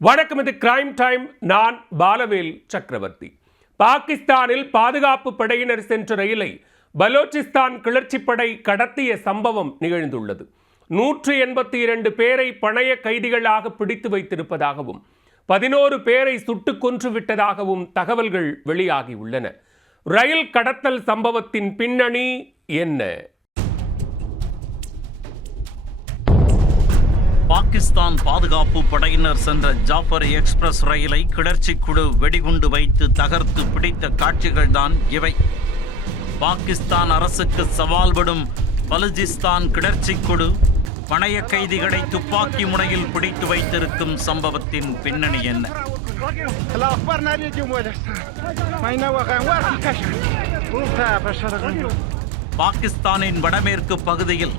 வணக்கம், இது crime time. நான் பாலவேல் சக்கரவர்த்தி. பாகிஸ்தானில் பாதுகாப்பு படையினர் சென்ற ரயிலை பலோச்சிஸ்தான் கிளர்ச்சிப்படை கடத்திய சம்பவம் நிகழ்ந்துள்ளது. 182 பேரை பணைய கைதிகளாக பிடித்து வைத்திருப்பதாகவும் 11 பேரை சுட்டுக் கொன்று விட்டதாகவும் தகவல்கள் வெளியாகியுள்ளன. ரயில் கடத்தல் சம்பவத்தின் பின்னணி என்ன? பாகிஸ்தான் பாதுகாப்பு படையினர் சென்ற ஜாஃபர் எக்ஸ்பிரஸ் ரயிலை கிளர்ச்சிக்குழு வெடிகுண்டு வைத்து தகர்த்து பிடித்த காட்சிகள்தான் இவை. பாகிஸ்தான் அரசுக்கு சவால் விடும் பலுச்சிஸ்தான் கிளர்ச்சிக்குழு பணைய கைதிகளை துப்பாக்கி முனையில் பிடித்து வைத்திருக்கும் சம்பவத்தின் பின்னணி என்ன? பாகிஸ்தானின் வடமேற்கு பகுதியில்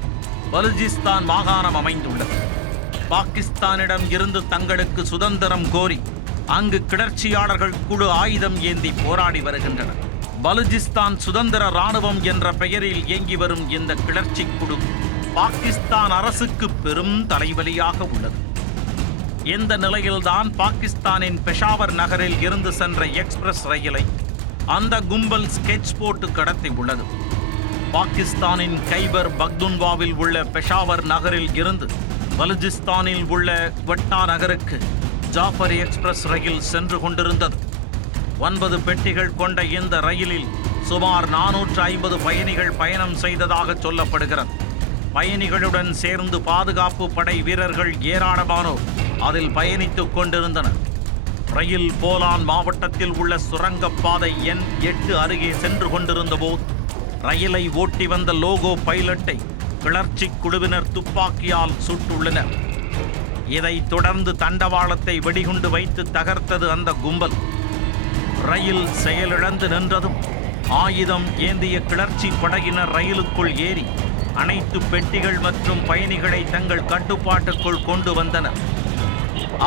பலுச்சிஸ்தான் மாகாணம் அமைந்துள்ளது. பாகிஸ்தானிடம் இருந்து தங்களுக்கு சுதந்திரம் கோரி அங்கு கிளர்ச்சியாளர்கள் குழு ஆயுதம் ஏந்தி போராடி வருகின்றனர். பலுச்சிஸ்தான் சுதந்திர இராணுவம் என்ற பெயரில் இயங்கி வரும் இந்த கிளர்ச்சி குழு பாகிஸ்தான் அரசுக்கு பெரும் தலைவலியாக உள்ளது. இந்த நிலையில்தான் பாகிஸ்தானின் பெஷாவர் நகரில் இருந்து சென்ற எக்ஸ்பிரஸ் ரயிலை அந்த கும்பல் ஸ்கெட்ச் போட்டு கடத்தி உள்ளது. பாகிஸ்தானின் கைபர் பக்துன்வாவில் உள்ள பெஷாவர் நகரில் இருந்து பலுச்சிஸ்தானில் உள்ள குவெட்டா நகருக்கு ஜாஃபர் எக்ஸ்பிரஸ் ரயில் சென்று கொண்டிருந்தது. 9 பெட்டிகள் கொண்ட இந்த ரயிலில் சுமார் 450 பயணிகள் பயணம் செய்ததாக சொல்லப்படுகிறது. பயணிகளுடன் சேர்ந்து பாதுகாப்பு படை வீரர்கள் ஏராளமானோர் அதில் பயணித்துக் கொண்டிருந்தனர். ரயில் போலான் மாவட்டத்தில் உள்ள சுரங்கப்பாதை எண் 8 அருகே சென்று கொண்டிருந்த போது ரயிலை ஓட்டி வந்த லோகோ பைலட்டை கிளர்ச்சி குழுவினர் துப்பாக்கியால் சுட்டுள்ளனர். இதைத் தொடர்ந்து தண்டவாளத்தை வெடிகுண்டு வைத்து தகர்த்தது அந்த கும்பல். ரயில் செயலிழந்து நின்றதும் ஆயுதம் ஏந்திய கிளர்ச்சி படையினர் ரயிலுக்குள் ஏறி அனைத்து பெட்டிகள் மற்றும் பயணிகளை தங்கள் கட்டுப்பாட்டுக்குள் கொண்டு வந்தனர்.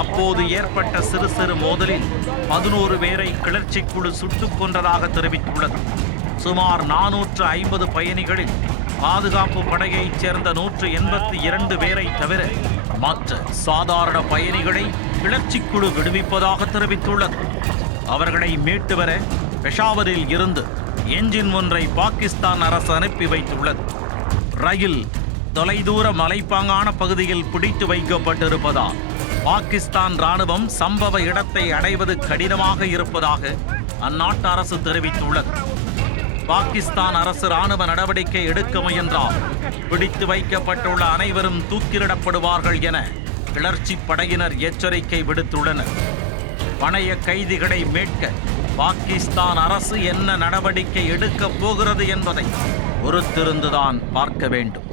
அப்போது ஏற்பட்ட சிறு சிறு மோதலில் 11 பேரை கிளர்ச்சி குழு சுட்டுக் கொன்றதாக தெரிவித்துள்ளது. சுமார் 450 பயணிகளில் பாதுகாப்பு படையைச் சேர்ந்த 182 பேரை தவிர மற்ற சாதாரண பயணிகளை கிளர்ச்சிக்குழு விடுவிப்பதாக தெரிவித்துள்ளது. அவர்களை மீட்டு வர பெஷாவரில் இருந்து என்ஜின் ஒன்றை பாகிஸ்தான் அரசு அனுப்பி வைத்துள்ளது. ரயில் தொலைதூர மலைப்பாங்கான பகுதியில் பிடித்து வைக்கப்பட்டிருப்பதால் பாகிஸ்தான் இராணுவம் சம்பவ இடத்தை அடைவது கடினமாக இருப்பதாக அந்நாட்டு அரசு தெரிவித்துள்ளது. பாகிஸ்தான் அரசு இராணுவ நடவடிக்கை எடுக்க முயன்றால் பிடித்து வைக்கப்பட்டுள்ள அனைவரும் தூக்கிலிடப்படுவார்கள் என கிளர்ச்சி படையினர் எச்சரிக்கை விடுத்துள்ளனர். பணைய கைதிகளை மீட்க பாகிஸ்தான் அரசு என்ன நடவடிக்கை எடுக்கப் போகிறது என்பதை பொறுத்திருந்துதான் பார்க்க வேண்டும்.